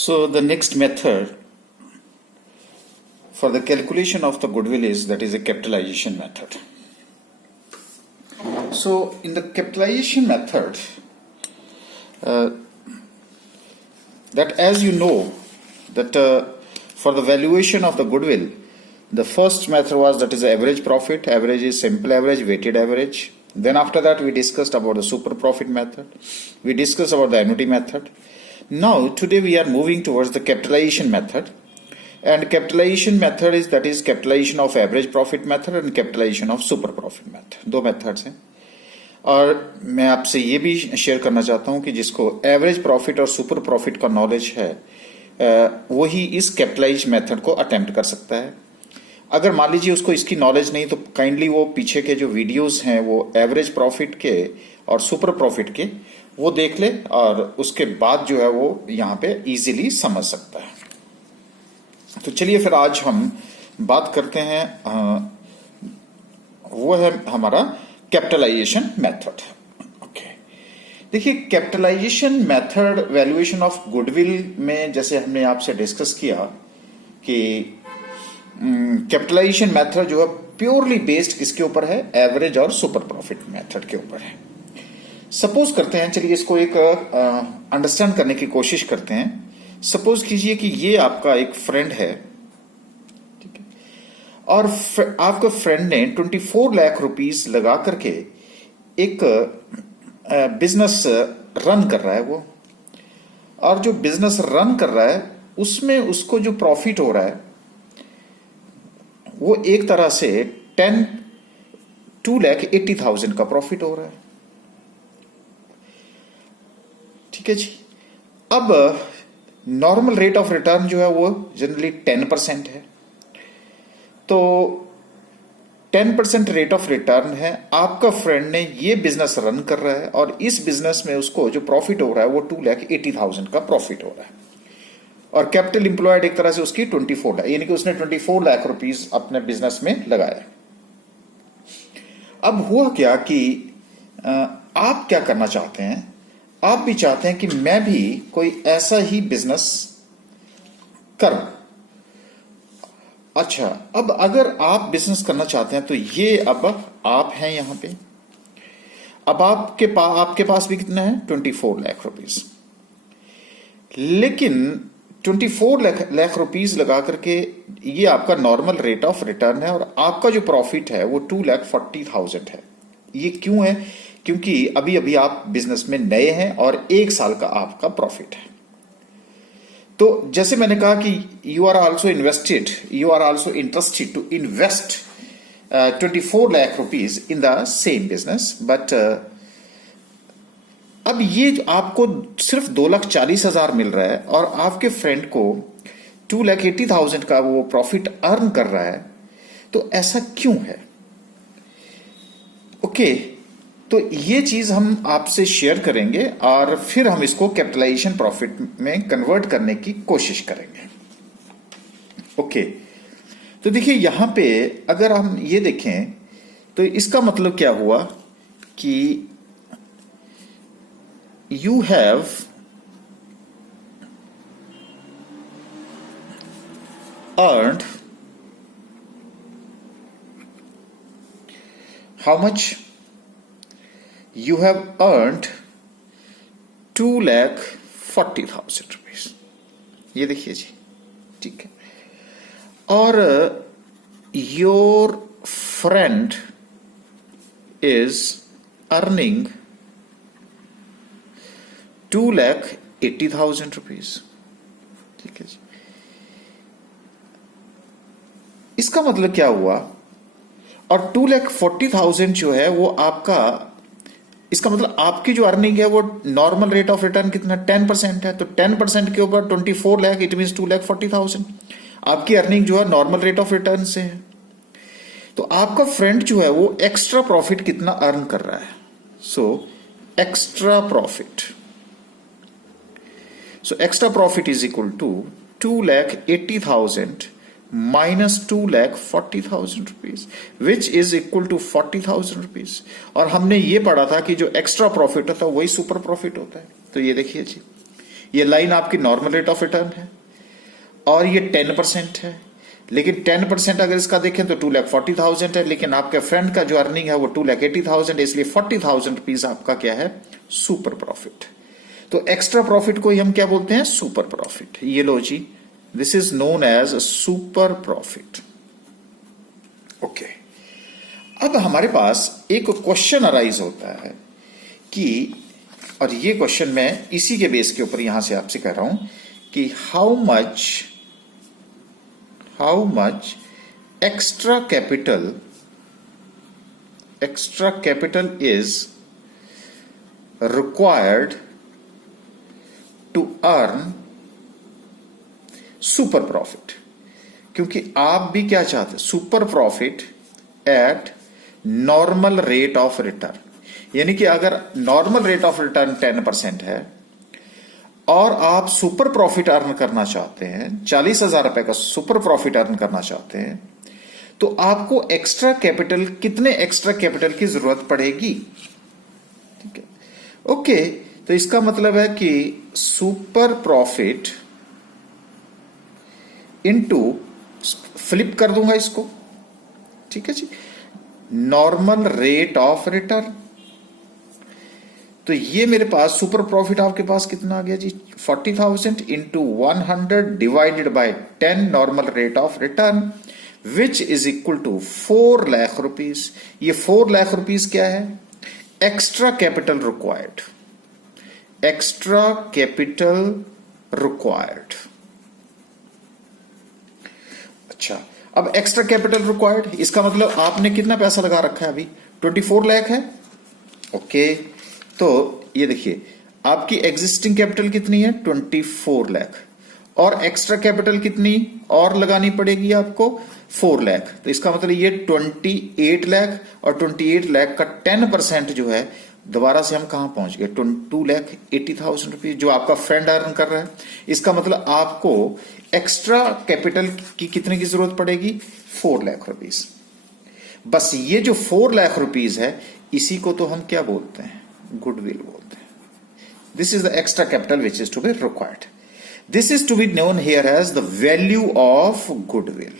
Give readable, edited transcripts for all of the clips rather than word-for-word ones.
So the next method for the calculation of the goodwill is that is a capitalization method. So in the capitalization method, that as you know that for the valuation of the goodwill, the first method was that is average profit. Average is simple average, weighted average. Then after that we discussed about the super profit method. We discussed about the annuity method. Now today we are moving towards the capitalization method. And capitalization method is that is capitalization of average profit method and capitalization of super profit method. दो methods हैं. और मैं आपसे ये भी share करना चाहता हूं कि जिसको एवरेज प्रॉफिट और सुपर प्रॉफिट का नॉलेज है वही इस कैपिटलाइज मेथड को अटेम्प्ट कर सकता है. अगर मान लीजिए उसको इसकी नॉलेज नहीं तो काइंडली वो पीछे के जो वीडियोस हैं वो एवरेज प्रॉफिट के और सुपर प्रॉफिट के वो देख ले और उसके बाद जो है वो यहाँ पे इजीली समझ सकता है. तो चलिए फिर आज हम बात करते हैं वो है हमारा कैपिटलाइजेशन मेथड. ओके, देखिए capitalisation method valuation of goodwill में जैसे हमने आपसे डिस्कस किया कि कैपिटलाइजेशन मेथड जो है प्योरली बेस्ड किसके ऊपर है, एवरेज और सुपर प्रॉफिट मेथड के ऊपर है. सपोज करते हैं, चलिए इसको एक अंडरस्टैंड करने की कोशिश करते हैं. सपोज कीजिए कि ये आपका एक फ्रेंड है, ठीक है, और आपका फ्रेंड ने 24 लाख रुपीस लगा करके एक बिजनेस रन कर रहा है वो, और जो बिजनेस रन कर रहा है उसमें उसको जो प्रॉफिट हो रहा है वो एक तरह से 2,80,000 का प्रॉफिट हो रहा है. ठीक है जी. अब नॉर्मल रेट ऑफ रिटर्न जो है वो जनरली 10% है. तो 10% रेट ऑफ रिटर्न है. आपका फ्रेंड ने ये बिजनेस रन कर रहा है और इस बिजनेस में उसको जो प्रॉफिट हो रहा है वो 2,80,000 का प्रॉफिट हो रहा है. और कैपिटल इंप्लॉयड एक तरह से उसकी 24 लाख, यानी कि उसने 24 लाख रुपीस अपने बिजनेस में लगाया. अब हुआ क्या कि आप क्या करना चाहते हैं, आप भी चाहते हैं कि मैं भी कोई ऐसा ही बिजनेस करूं. अच्छा, अब अगर आप बिजनेस करना चाहते हैं तो ये अब आप हैं यहां पे. अब आपके पास भी कितना है, 24 लाख रुपीस. लेकिन 24 लाख रुपीस लगा करके ये आपका नॉर्मल रेट ऑफ रिटर्न है और आपका जो प्रॉफिट है वो 2,40,000 है. ये क्यों है, क्योंकि अभी अभी आप बिजनेस में नए हैं और 1 साल का आपका प्रॉफिट है. तो जैसे मैंने कहा कि you are also interested to invest 24 lakh rupees in the same business, but अब ये आपको सिर्फ 2,40,000 मिल रहा है और आपके फ्रेंड को 2,80,000 का वो प्रॉफिट अर्न कर रहा है. तो ऐसा क्यों है? ओके, तो ये चीज हम आपसे शेयर करेंगे और फिर हम इसको कैपिटलाइजेशन प्रॉफिट में कन्वर्ट करने की कोशिश करेंगे. ओके, तो देखिए यहां पे अगर हम ये देखें तो इसका मतलब क्या हुआ कि you have earned how much? You have earned 2,40,000 rupees. ये देखिए जी, ठीक है. और your friend is earning 2,80,000 rupees. ठीक है जी. इसका मतलब क्या हुआ, और 2,40,000 जो है वो आपका, इसका मतलब आपकी जो अर्निंग है वो नॉर्मल रेट ऑफ रिटर्न कितना, 10% है. तो 10% के ऊपर 24 लाख, इट मीन 2,40,000 आपकी अर्निंग जो है नॉर्मल रेट ऑफ रिटर्न से है. तो आपका फ्रेंड जो है वो एक्स्ट्रा प्रॉफिट कितना अर्न कर रहा है. So extra profit, so extra profit is equal to 2,80,000 minus 2,40,000 rupees, which is equal to 40,000 rupees. और हमने ये पढ़ा था कि जो एक्स्ट्रा प्रॉफिट होता है वही सुपर प्रॉफिट होता है. तो ये देखिए जी, ये लाइन आपकी नॉर्मल रेट ऑफ रिटर्न है और ये 10% है, लेकिन 10% अगर इसका देखें तो 2,40,000 है, लेकिन आपके फ्रेंड का जो अर्निंग है वो 2,80,000 है, इसलिए 40,000 रुपीज आपका क्या है, सुपर प्रॉफिट। तो एक्स्ट्रा प्रॉफिट को हम क्या बोलते हैं, सुपर प्रॉफिट। ये लो जी, this is known as super profit. Okay, अब हमारे पास एक क्वेश्चन अराइज होता है कि, और ये क्वेश्चन मैं इसी के बेस के ऊपर यहां से आपसे कह रहा हूं कि how much extra capital is required to earn super profit. क्योंकि आप भी क्या चाहते हैं, super profit at normal rate of return. यानी कि अगर नॉर्मल रेट ऑफ रिटर्न 10% है और आप सुपर प्रॉफिट अर्न करना चाहते हैं, 40,000 रुपए का सुपर प्रॉफिट अर्न करना चाहते हैं, तो आपको एक्स्ट्रा कैपिटल, कितने एक्स्ट्रा कैपिटल की जरूरत पड़ेगी। ठीक है, ओके, तो इसका मतलब है कि सुपर प्रॉफिट इनटू, फ्लिप कर दूंगा इसको, ठीक है जी, नॉर्मल रेट ऑफ रिटर्न। तो ये मेरे पास सुपर प्रॉफिट आपके पास कितना आ गया जी, 40,000 into 100 divided by 10 normal rate of return, which is equal to 4 lakh rupees. ये 4 लाख रुपीज क्या है, extra capital required, extra capital required. अच्छा, अब एक्स्ट्रा कैपिटल रिक्वायर्ड, इसका मतलब आपने कितना पैसा लगा रखा है, अभी 24 लाख है। ओके, तो ये देखिए आपकी एग्जिस्टिंग कैपिटल कितनी है, 24 लाख, और एक्स्ट्रा कैपिटल कितनी और लगानी पड़ेगी आपको, 4 लाख। तो इसका मतलब ये 28 लाख, और 28 लाख का 10% जो है, दोबारा से हम कहां पहुंच गए, 2,80,000 रुपीज जो आपका फ्रेंड अर्न कर रहा है। इसका मतलब आपको एक्स्ट्रा कैपिटल की कितने की जरूरत पड़ेगी, 4 लाख रुपीज। बस ये जो 4 लाख रुपीज है, इसी को तो हम क्या बोलते हैं, गुडविल बोलते हैं। This is the extra capital which is to be required. This is to be known here as the value of goodwill.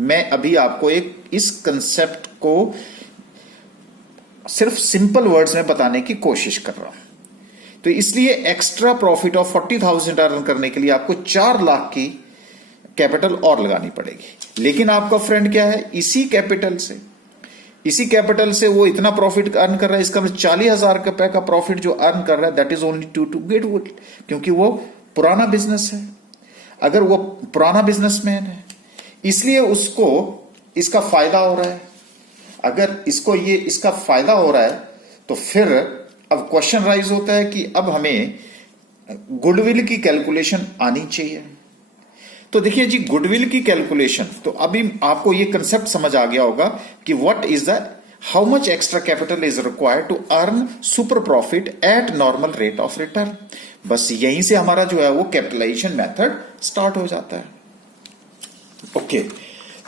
मैं अभी आपको एक इस कंसेप्ट को सिर्फ सिंपल वर्ड्स में बताने की कोशिश कर रहा हूं। तो इसलिए एक्स्ट्रा प्रॉफिट ऑफ 40,000 अर्न करने के लिए आपको 4 लाख की कैपिटल और लगानी पड़ेगी। लेकिन आपका फ्रेंड क्या है, इसी कैपिटल से वो इतना प्रॉफिट अर्न कर रहा है, इसका मतलब 40,000 रुपए का प्रॉफिट जो अर्न कर रहा है, that is only to goodwill, क्योंकि वो पुराना बिजनेस है। अगर वो पुराना बिजनेसमैन है, इसलिए उसको इसका फायदा हो रहा है। अगर इसको ये इसका फायदा हो रहा है, तो फिर अब क्वेश्चन राइज होता है कि अब हमें गुडविल की कैलकुलेशन आनी चाहिए। तो देखिए जी, गुडविल की कैलकुलेशन, तो अभी आपको ये कंसेप्ट समझ आ गया होगा कि what is the, how much extra capital is required to earn super profit at normal rate of return. बस यहीं से हमारा जो है वो कैपिटलाइजेशन मेथड स्टार्ट हो जाता है। ओके,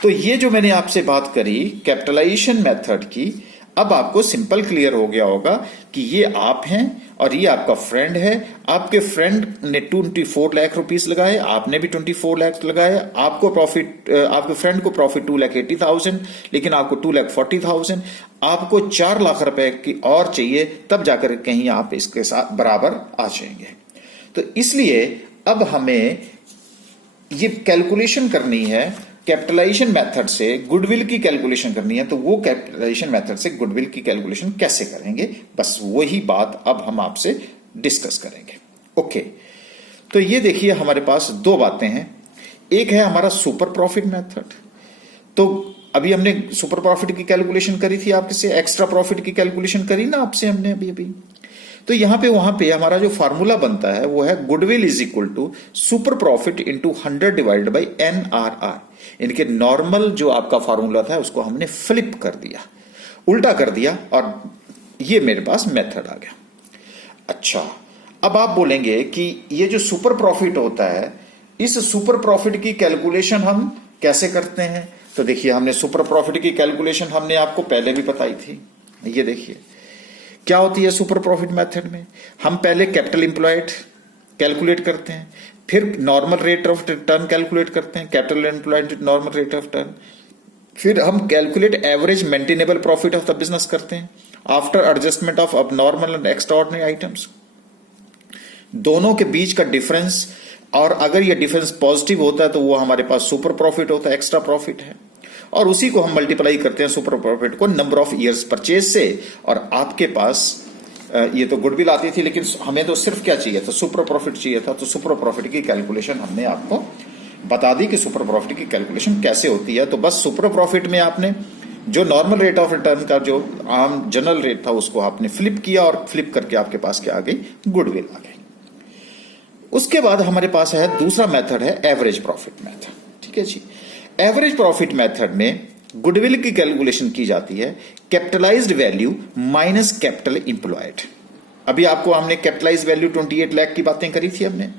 तो ये जो मैंने आपसे बात करी कैपिटलाइजेशन मेथड की, अब आपको सिंपल क्लियर हो गया होगा कि ये आप हैं और ये आपका फ्रेंड है। आपके फ्रेंड ने 24 लाख रुपीस लगाए, आपने भी 24 लाख लगाए। आपको प्रॉफिट, आपके फ्रेंड को प्रॉफिट 2,80,000, लेकिन आपको 2,40,000। आपको 4 लाख रुपए की और चाहिए, तब जाकर कहीं आप इसके साथ बराबर आ जाएंगे। तो इसलिए अब हमें ये कैलकुलेशन करनी है, कैपिटलाइजेशन मेथड से गुडविल की कैलकुलेशन करनी है। तो वो कैपिटलाइजेशन मेथड से गुडविल की कैलकुलेशन कैसे करेंगे, बस वही बात अब हम आपसे डिस्कस करेंगे। ओके, तो ये देखिए हमारे पास 2 बातें हैं। एक है हमारा सुपर प्रॉफिट मेथड। तो अभी हमने सुपर प्रॉफिट की कैलकुलेशन करी थी आपके से, एक्स्ट्रा प्रॉफिट की कैलकुलेशन करी ना आपसे हमने अभी। तो यहां पे वहां पे हमारा जो फार्मूला बनता है वो है goodwill is equal to super profit into 100 divided by NRR। इनके नॉर्मल जो आपका फार्मूला था उसको हमने फ्लिप कर दिया, उल्टा कर दिया, और ये मेरे पास मेथड आ गया। अच्छा, अब आप बोलेंगे कि ये जो सुपर प्रॉफिट होता है, इस सुपर प्रॉफिट की कैलकुलेशन हम कैसे करते हैं। तो देखिए, हमने सुपर प्रॉफिट की कैलकुलेशन हमने आपको पहले भी बताई थी। ये देखिए क्या होती है सुपर प्रॉफिट मेथड में, हम पहले कैपिटल इंप्लॉयड कैलकुलेट करते हैं, फिर normal rate of return calculate करते हैं, capital employed normal rate of return, फिर हम calculate average maintainable profit of the business करते हैं after adjustment of abnormal and extraordinary items. दोनों के बीच का डिफरेंस, और अगर ये डिफरेंस पॉजिटिव होता है तो वो हमारे पास सुपर प्रॉफिट होता है, एक्स्ट्रा प्रॉफिट है, और उसी को हम मल्टीप्लाई करते हैं सुपर प्रॉफिट को नंबर ऑफ ईयर्स परचेज से। और आपके पास ये तो गुडविल आती थी, लेकिन हमें तो सिर्फ क्या चाहिए था, सुपर प्रॉफिट चाहिए था। तो सुपर प्रॉफिट की कैलकुलेशन हमने आपको बता दी कि सुपर प्रॉफिट की कैलकुलेशन कैसे होती है। तो बस सुपर प्रॉफिट में आपने जो नॉर्मल रेट ऑफ रिटर्न का जो आम जनरल रेट था उसको आपने फ्लिप किया, और फ्लिप करके आपके पास क्या आ गई, गुडविल आ गई। उसके बाद हमारे पास है दूसरा मेथड है एवरेज प्रॉफिट मेथड। ठीक है जी, एवरेज प्रॉफिट मेथड में गुडविल की कैलकुलेशन की जाती है capitalised value minus capital employed. अभी आपको हमने कैपिटलाइज्ड वैल्यू 28 लाख की बातें करी थी हमने।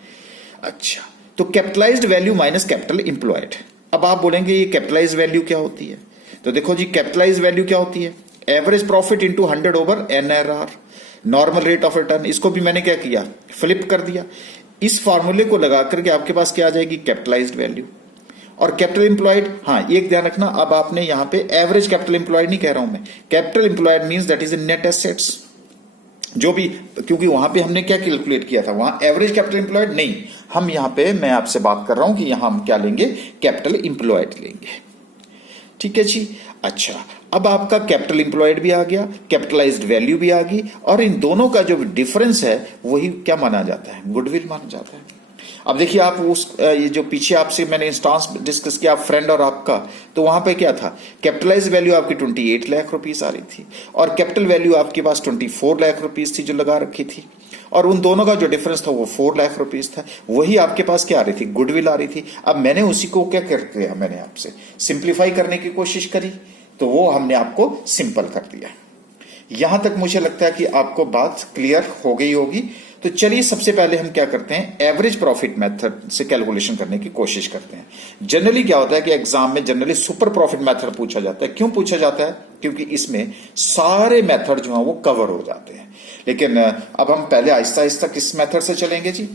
अच्छा, तो capitalised value minus capital employed. अब आप बोलेंगे ये कैपिटलाइज्ड वैल्यू क्या होती है? तो देखो जी, कैपिटलाइज्ड वैल्यू क्या होती है, average profit into 100 over NRR, normal rate of return. इसको भी मैंने क्या किया, फ्लिप कर दिया। इस फॉर्मूले को लगा करके आपके पास क्या आ जाएगी, कैपिटलाइज्ड वैल्यू। और कैपिटल इंप्लॉयड, हाँ एक ध्यान रखना, अब आपने यहां पे एवरेज कैपिटल इंप्लॉयड नहीं कह रहा हूं मैं, capital employed means that is net assets जो भी, क्योंकि वहां पे हमने क्या कैलकुलेट किया था, वहां एवरेज कैपिटल इंप्लॉयड नहीं, हम यहां पे मैं आपसे बात कर रहा हूं कि यहां हम क्या लेंगे, कैपिटल इंप्लॉयड लेंगे। ठीक है जी। अच्छा, अब आपका कैपिटल इंप्लॉयड भी आ गया, कैपिटलाइज्ड वैल्यू भी आ गई, और इन दोनों का जो डिफरेंस है वही क्या माना जाता है, गुडविल माना जाता है। अब देखिए, आप उस ये जो पीछे आपसे मैंने इंस्टांस डिस्कस किया फ्रेंड और आपका, तो वहां पे क्या था, कैपिटलाइज वैल्यू आपकी 28 लाख रुपीस आ रही थी, और कैपिटल वैल्यू आपके पास 24 लाख रुपीस थी जो लगा रखी थी, और उन दोनों का जो डिफरेंस था वो 4 लाख रुपीस था। वही आपके पास क्या आ रही थी, गुडविल आ रही थी। अब मैंने उसी को क्या कर दिया, मैंने आपसे सिंप्लीफाई करने की कोशिश करी, तो वो हमने आपको सिंपल कर दिया। यहां तक मुझे लगता है कि आपको बात क्लियर हो गई होगी। तो चलिए सबसे पहले हम क्या करते हैं, एवरेज प्रॉफिट मेथड से कैलकुलेशन करने की कोशिश करते हैं। जनरली क्या होता है कि एग्जाम में जनरली सुपर प्रॉफिट मेथड पूछा जाता है। क्यों पूछा जाता है, क्योंकि इसमें सारे मेथड जो है वो कवर हो जाते हैं। लेकिन अब हम पहले आहिस्ता आहिस्ता किस मेथड से चलेंगे जी,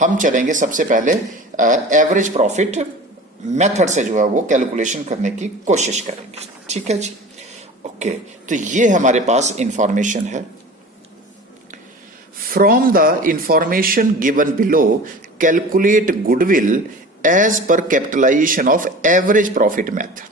हम चलेंगे सबसे पहले एवरेज प्रॉफिट मेथड से जो है वो कैलकुलेशन करने की कोशिश करेंगे। ठीक है जी, ओके। तो ये हमारे पास इंफॉर्मेशन है। From the information given below, calculate goodwill as per capitalization of average profit method.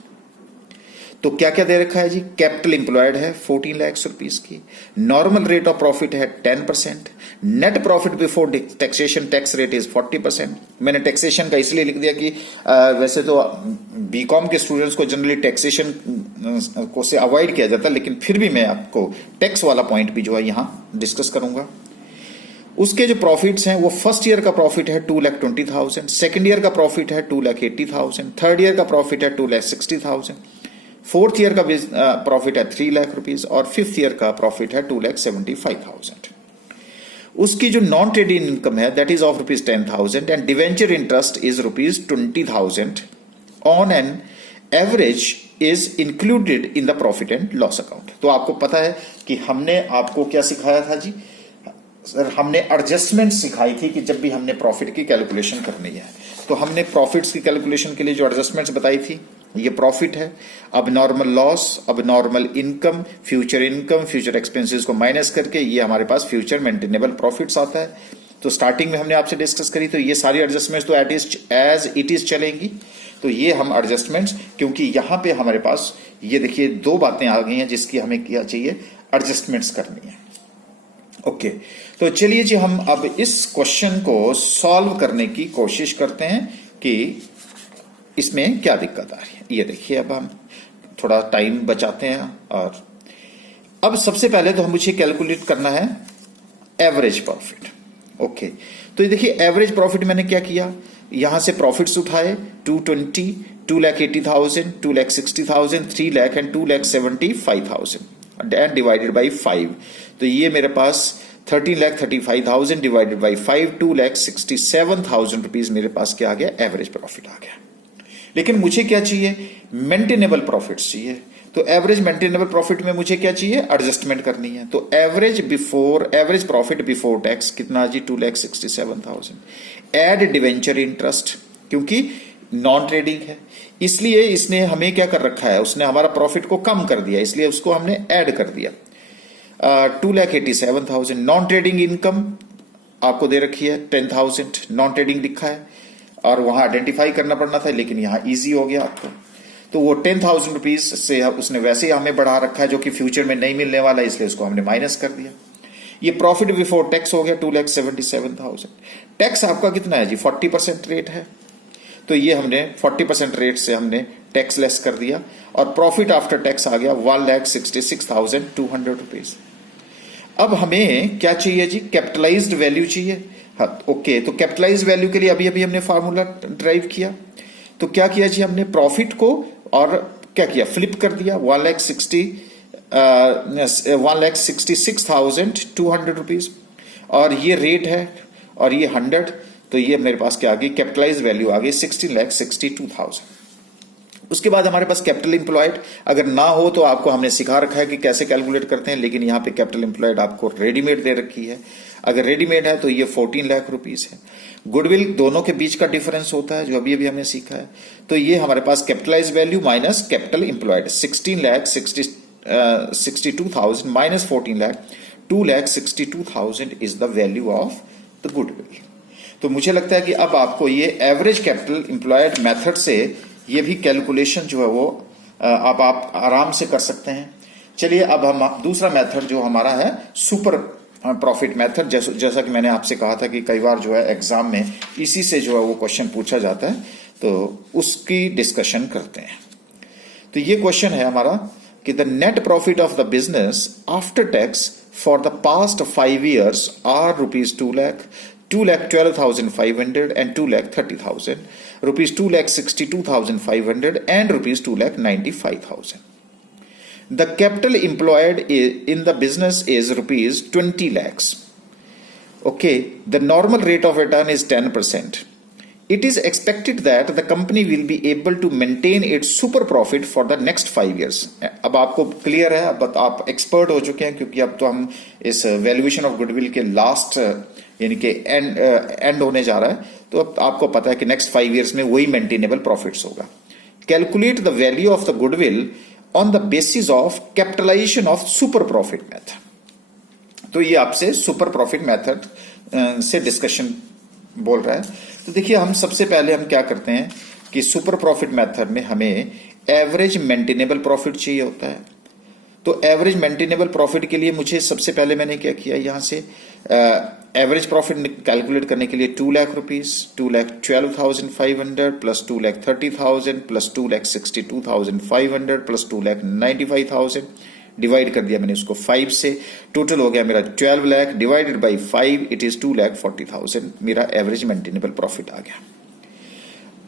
तो क्या क्या दे रखा है जी, कैपिटल इंप्लॉयड है 14 लाख रुपीस की, नॉर्मल रेट ऑफ प्रॉफिट है 10%, net profit before taxation tax rate is 40%। मैंने टैक्सेशन का इसलिए लिख दिया कि वैसे तो बीकॉम के स्टूडेंट्स को जनरली टैक्सेशन को से अवॉइड किया जाता है, लेकिन फिर भी मैं आपको टैक्स वाला पॉइंट भी जो है यहां डिस्कस करूंगा। उसके जो प्रॉफिट्स हैं वो फर्स्ट ईयर का प्रॉफिट है 2,20,000, सेकंड ईयर का प्रॉफिट है 2,80,000, थर्ड ईयर का प्रॉफिट है 2,60,000, फोर्थ ईयर का प्रॉफिट है 3 लाख रुपीस, और फिफ्थ ईयर का प्रॉफिट है 2,75,000। उसकी जो नॉन ट्रेडिंग इनकम है that is of ₹10,000 and debenture interest is ₹20,000 on an average is included in the profit and loss account. तो आपको पता है कि हमने आपको क्या सिखाया था जी, सर हमने एडजस्टमेंट सिखाई थी कि जब भी हमने प्रॉफिट की कैलकुलेशन करनी है तो हमने प्रॉफिट्स की कैलकुलेशन के लिए जो एडजस्टमेंट्स बताई थी, ये प्रॉफिट है, अब नॉर्मल लॉस, अब नॉर्मल इनकम, फ्यूचर एक्सपेंसेस को माइनस करके ये हमारे पास फ्यूचर मेंटेनेबल प्रॉफिट्स आता है। तो स्टार्टिंग में हमने आपसे डिस्कस करी, तो ये सारी एडजस्टमेंट्स तो एज इट इज चलेंगी। तो ये हम एडजस्टमेंट्स, क्योंकि यहां पे हमारे पास ये देखिए 2 बातें आ गई हैं जिसकी हमें क्या चाहिए, एडजस्टमेंट्स करनी है। ओके, तो चलिए जी हम अब इस क्वेश्चन को सॉल्व करने की कोशिश करते हैं कि इसमें क्या दिक्कत आ रही है। ये देखिए, अब हम थोड़ा टाइम बचाते हैं, और अब सबसे पहले तो हम मुझे कैलकुलेट करना है एवरेज प्रॉफिट। ओके, तो ये देखिए एवरेज प्रॉफिट मैंने क्या किया, यहां से प्रॉफिट्स उठाए 220, 2,80,000, 2,60,000, 3 lakh and 2,75,000 and divided by 5। तो ये मेरे पास 13,35,000 डिवाइडेड बाई 5, 2,67,000 रुपीज मेरे पास क्या आ गया, एवरेज प्रॉफिट आ गया। लेकिन मुझे क्या चाहिए, मेंटेनेबल प्रॉफिट्स चाहिए। तो एवरेज मेंटेनेबल प्रॉफिट में मुझे क्या चाहिए, एडजस्टमेंट करनी है। तो एवरेज प्रॉफिट बिफोर टैक्स कितना जी, 2,67,000। एड डिवेंचर इंटरेस्ट, क्योंकि नॉन ट्रेडिंग है इसलिए इसने हमें क्या कर रखा है, उसने हमारा प्रॉफिट को कम कर दिया, इसलिए उसको हमने ऐड कर दिया। 2,87,000। नॉन ट्रेडिंग इनकम आपको दे रखी है 10,000, नॉन ट्रेडिंग लिखा है और वहां आइडेंटिफाई करना पड़ना था, लेकिन यहां इजी हो गया आपको। तो वो 10,000 रुपीज से उसने वैसे ही हमें बढ़ा रखा है, जो कि फ्यूचर में नहीं मिलने वाला है, इसलिए उसको हमने माइनस कर दिया। ये प्रॉफिट बिफोर टैक्स हो गया 2,77,000। टैक्स आपका कितना है जी, 40% रेट है, तो ये हमने 40% रेट से हमने टैक्स लेस कर दिया और प्रॉफिट आफ्टर टैक्स आ गया 1,66,200 रुपीज। अब हमें क्या चाहिए जी, कैपिटलाइज्ड वैल्यू चाहिए। हाँ ओके, तो कैपिटलाइज्ड वैल्यू के लिए अभी अभी हमने फार्मूला ड्राइव किया। तो क्या किया जी, हमने प्रॉफिट को और क्या किया, फ्लिप कर दिया 1,66,200 रुपीज, और ये रेट है और ये 100, तो ये मेरे पास क्या आ गई, कैपिटलाइज वैल्यू आ गई 16,62,000। उसके बाद हमारे पास कैपिटल इंप्लॉयड, अगर ना हो तो आपको हमने सिखा रखा है कि कैसे कैलकुलेट करते हैं, लेकिन यहाँ पे कैपिटल इंप्लॉयड आपको रेडीमेड दे रखी है। अगर रेडीमेड है तो ये 14 लाख रुपीस है। गुडविल दोनों के बीच का डिफरेंस होता है, जो अभी अभी हमने सीखा है। तो ये हमारे पास capitalise value minus capital employed 16,62,000 minus 14 lakh, 2,62,000 is the value of the goodwill. तो मुझे लगता है कि अब आपको ये एवरेज कैपिटल इंप्लॉयड मेथड से ये भी कैलकुलेशन जो है वो अब आप आराम से कर सकते हैं। चलिए अब हम दूसरा मेथड जो हमारा है सुपर प्रॉफिट मेथड, जैसा कि मैंने आपसे कहा था कि कई बार जो है एग्जाम में इसी से जो है वो क्वेश्चन पूछा जाता है, तो उसकी डिस्कशन करते हैं। तो ये क्वेश्चन है हमारा कि the net profit of the business after tax for the past 5 years are rupees 2 lakh, 2,12,500 and 2,30,000, rupees 2,62,500 and rupees 2,95,000. The capital employed in the business is rupees 20 lakhs. Okay, the normal rate of return is 10%. It is expected that the company will be able to maintain its super profit for the next 5 years. अब आपको clear है, अब आप expert हो चुके हैं, क्योंकि अब तो हम इस वैल्यूएशन ऑफ गुडविल के लास्ट यानी कि एंड होने जा रहा है। तो अब आपको पता है कि नेक्स्ट 5 years में वही मेंटेनेबल प्रॉफिट्स होगा। Calculate the value of the goodwill on the basis of capitalisation of super profit method. तो ये आपसे सुपर प्रॉफिट मेथड से डिस्कशन बोल रहा है। तो देखिए, हम सबसे पहले हम क्या करते हैं कि सुपर प्रॉफिट मेथड में हमें एवरेज मेंटेनेबल प्रॉफिट चाहिए होता है। तो एवरेज मेंटेनेबल प्रॉफिट के लिए मुझे सबसे पहले मैंने क्या किया, यहां से एवरेज प्रॉफिट कैलकुलेट करने के लिए 2 lakh rupees, 2,12,500 plus 2,30,000 plus 2,62,500 plus 2,95,000 divide कर दिया मैंने उसको 5 से, टोटल हो गया मेरा 12 lakh divided by 5, it is 2,40,000, मेरा एवरेज मेंटेनेबल प्रॉफिट आ गया।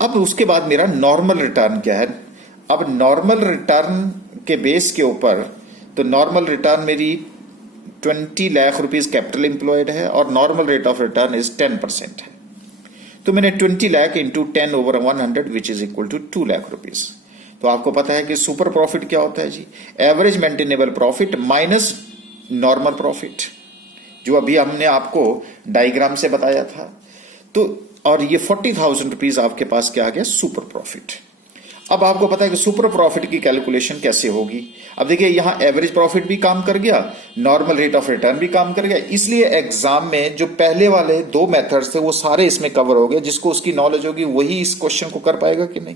अब उसके बाद मेरा नॉर्मल रिटर्न क्या है। अब नॉर्मल रिटर्न के बेस के ऊपर, तो नॉर्मल रिटर्न मेरी 20 लाख रुपीज कैपिटल इंप्लॉयड है और normal rate of return is 10% है। तो मैंने 20 lakh into 10 over 100 which is equal to 2 lakh rupees. तो आपको पता है कि सुपर प्रॉफिट क्या होता है जी, average maintainable profit minus normal profit, जो अभी हमने आपको डायग्राम से बताया था। तो और ये 40,000 रुपीज आपके पास क्या आ गया, सुपर प्रॉफिट। अब आपको पता है कि सुपर प्रॉफिट की कैलकुलेशन कैसे होगी। अब देखिए, यहां एवरेज प्रॉफिट भी काम कर गया, नॉर्मल रेट ऑफ रिटर्न भी काम कर गया, इसलिए एग्जाम में जो पहले वाले 2 मेथड्स थे वो सारे इसमें कवर हो गए। जिसको उसकी नॉलेज होगी वही इस क्वेश्चन को कर पाएगा कि नहीं।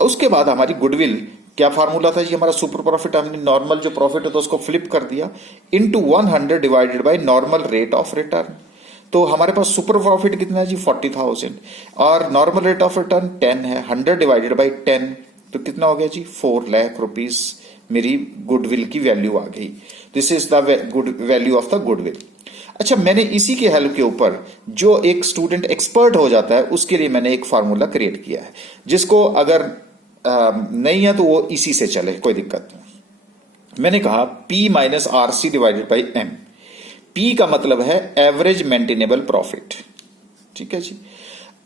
उसके बाद हमारी गुडविल क्या फार्मूला था जी हमारा, सुपर प्रॉफिट हमने नॉर्मल जो प्रॉफिट है तो उसको फ्लिप कर दिया into 100 divided by normal rate of return. तो हमारे पास सुपर प्रॉफिट कितना है जी, 40,000 और नॉर्मल रेट ऑफ रिटर्न 10 है, 100 डिवाइडेड बाई 10 तो कितना हो गया जी, 4 लाख रुपीज मेरी गुडविल की वैल्यू आ गई। This is the good value of the goodwill. अच्छा, मैंने इसी के हेल्प के ऊपर जो एक स्टूडेंट एक्सपर्ट हो जाता है उसके लिए मैंने एक फार्मूला क्रिएट किया है, जिसको अगर नहीं है तो वो इसी से चले, कोई दिक्कत नहीं। मैंने कहा P minus RC divided by M। P का मतलब है एवरेज मेंटेनेबल प्रॉफिट, ठीक है जी।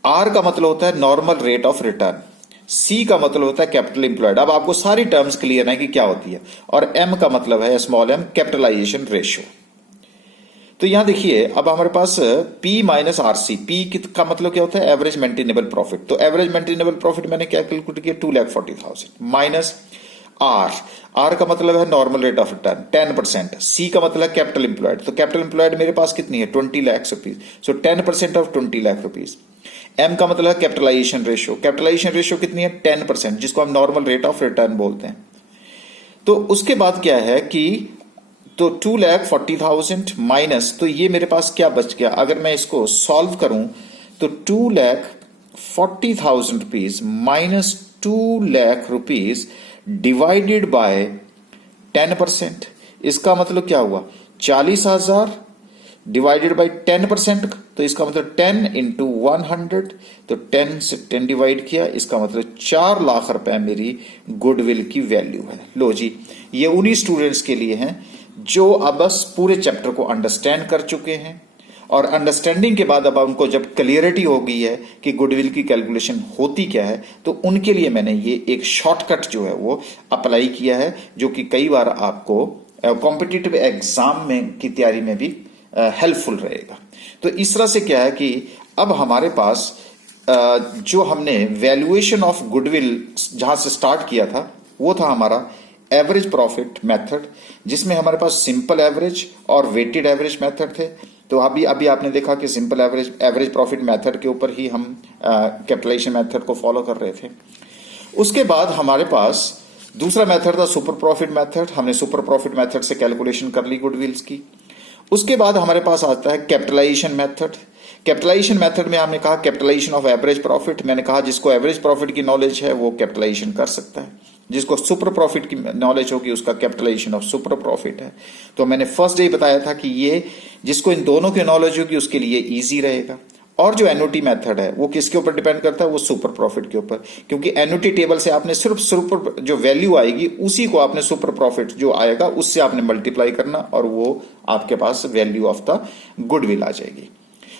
R का मतलब होता है नॉर्मल रेट ऑफ रिटर्न, सी का मतलब होता है कैपिटल एम्प्लॉयड। अब आपको सारी टर्म्स क्लियर है कि क्या होती है। और एम का मतलब है स्मॉल एम, कैपिटलाइजेशन रेशियो। तो यहां देखिए, अब हमारे पास P माइनस आरसी, पी का मतलब क्या होता है, एवरेज मेंटेनेबल प्रॉफिट। तो एवरेज मेंटेनेबल प्रॉफिट मैंने क्या कैलकुलेट किया, 2,40,000 माइनस आर का मतलब है normal rate of return 10%। C का मतलब है कैपिटल एम्प्लॉयड, तो कैपिटल एम्प्लॉयड मेरे पास कितनी है, 20 लाख रुपीज, सो 10% ऑफ 20 लाख रुपीज। एम का मतलब है कैपिटलाइजेशन रेशियो, कैपिटलाइजेशन रेशियो कितनी है, 10%, जिसको हम नॉर्मल रेट ऑफ रिटर्न बोलते हैं। तो उसके बाद क्या है कि तो 2,40,000 माइनस, तो ये मेरे पास क्या बच गया, अगर मैं इसको सॉल्व करूं तो 2,40,000 rupees minus 2 lakh rupees divided by 10%। इसका मतलब क्या हुआ, 40,000 डिवाइडेड बाय 10%, तो इसका मतलब 10 इंटू 100, तो 10 से 10 डिवाइड किया, इसका मतलब 4 लाख रुपए मेरी गुडविल की वैल्यू है। लो जी, ये उन्हीं स्टूडेंट्स के लिए हैं जो अब बस पूरे चैप्टर को अंडरस्टैंड कर चुके हैं, और अंडरस्टैंडिंग के बाद अब उनको जब क्लियरिटी हो गई है कि गुडविल की कैलकुलेशन होती क्या है, तो उनके लिए मैंने ये एक शॉर्टकट जो है वो अप्लाई किया है, जो कि कई बार आपको कॉम्पिटिटिव एग्जाम में की तैयारी में भी हेल्पफुल रहेगा। तो इस तरह से क्या है कि अब हमारे पास जो हमने वैल्यूएशन ऑफ गुडविल जहां से स्टार्ट किया था, वो था हमारा एवरेज प्रॉफिट मेथड, जिसमें हमारे पास सिंपल एवरेज और वेटेड एवरेज मेथड थे। तो अभी अभी आपने देखा कि सिंपल एवरेज प्रॉफिट मेथड के ऊपर ही हम कैपिटलाइजेशन मेथड को फॉलो कर रहे थे। उसके बाद हमारे पास दूसरा मेथड था सुपर प्रॉफिट मेथड, हमने सुपर प्रॉफिट मेथड से कैलकुलेशन कर ली गुडविल्स की। उसके बाद हमारे पास आता है कैपिटलाइजेशन मेथड। कैपिटलाइजेशन मेथड में हमने कहा कैपिटलाइजेशन ऑफ एवरेज प्रॉफिट, मैंने कहा जिसको एवरेज प्रॉफिट की नॉलेज है वो कैपिटलाइजेशन कर सकता है, जिसको सुपर प्रॉफिट की नॉलेज होगी उसका कैपिटलाइजेशन ऑफ सुपर प्रॉफिट है। तो मैंने फर्स्ट डे बताया था कि ये जिसको इन दोनों की नॉलेज होगी उसके लिए इजी रहेगा। और जो एनओटी मेथड है वो किसके ऊपर डिपेंड करता है, वो सुपर प्रॉफिट के ऊपर, क्योंकि एनओटी टेबल से आपने सिर्फ सुपर जो वैल्यू आएगी उसी को आपने सुपर प्रॉफिट जो आएगा उससे आपने मल्टीप्लाई करना, और वो आपके पास वैल्यू ऑफ द गुडविल आ जाएगी।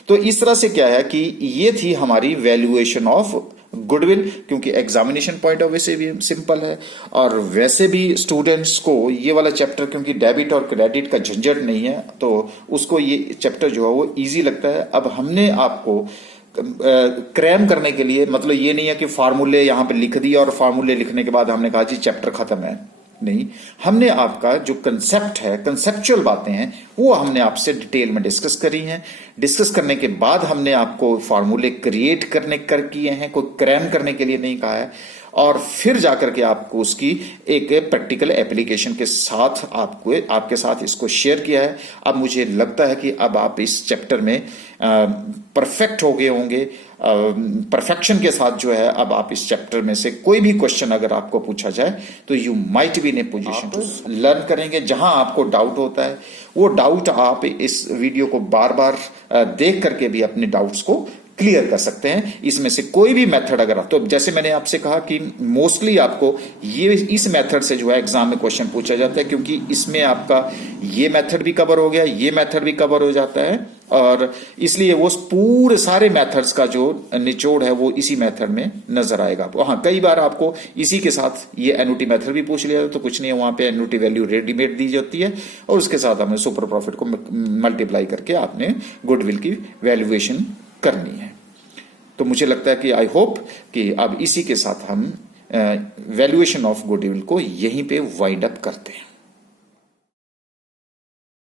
तो इस तरह से क्या है कि ये थी हमारी वैल्यूएशन ऑफ गुडविल, क्योंकि एग्जामिनेशन पॉइंट ऑफ व्यू से भी सिंपल है, और वैसे भी स्टूडेंट्स को ये वाला चैप्टर क्योंकि डेबिट और क्रेडिट का झंझट नहीं है, तो उसको ये चैप्टर जो है वो इजी लगता है। अब हमने आपको क्रैम करने के लिए, मतलब ये नहीं है कि फार्मूले यहां पे लिख दिया और फार्मूले लिखने के बाद हमने कहा जी चैप्टर खत्म है, नहीं, हमने आपका जो कंसेप्ट है, कंसेप्चुअल बातें हैं, वो हमने आपसे डिटेल में डिस्कस करी हैं। डिस्कस करने के बाद हमने आपको फार्मूले क्रिएट करने किए हैं, कोई क्रैम करने के लिए नहीं कहा है, और फिर जाकर के आपको उसकी एक प्रैक्टिकल एप्लीकेशन के साथ आपके साथ इसको शेयर किया है। अब मुझे लगता है कि अब आप इस चैप्टर में परफेक्ट हो गए होंगे, परफेक्शन के साथ जो है अब आप इस चैप्टर में से कोई भी क्वेश्चन अगर आपको पूछा जाए तो you might be in a position to learn करेंगे। जहां आपको डाउट होता है वो डाउट आप इस वीडियो को बार बार देख करके भी अपने डाउट्स को क्लियर कर सकते हैं। इसमें से कोई भी मेथड अगर तो जैसे मैंने आपसे कहा कि मोस्टली आपको ये इस मेथड से जो है एग्जाम में क्वेश्चन पूछा जाता है, क्योंकि इसमें आपका ये मेथड भी कवर हो गया, ये मेथड भी कवर हो जाता है, और इसलिए वो पूरे सारे मेथड्स का जो निचोड़ है वो इसी मेथड में नजर आएगा। हाँ, कई बार आपको इसी के साथ ये एनयूटी मेथड भी पूछ लिया तो कुछ नहीं है, वहां पे एनयूटी वैल्यू रेडीमेड दी जाती है और उसके साथ हमें सुपर प्रॉफिट को मल्टीप्लाई करके आपने गुडविल की वैल्यूएशन करनी है। तो मुझे लगता है कि आई होप कि अब इसी के साथ हम वैल्यूएशन ऑफ गुडविल को यहीं पे वाइंड अप करते हैं।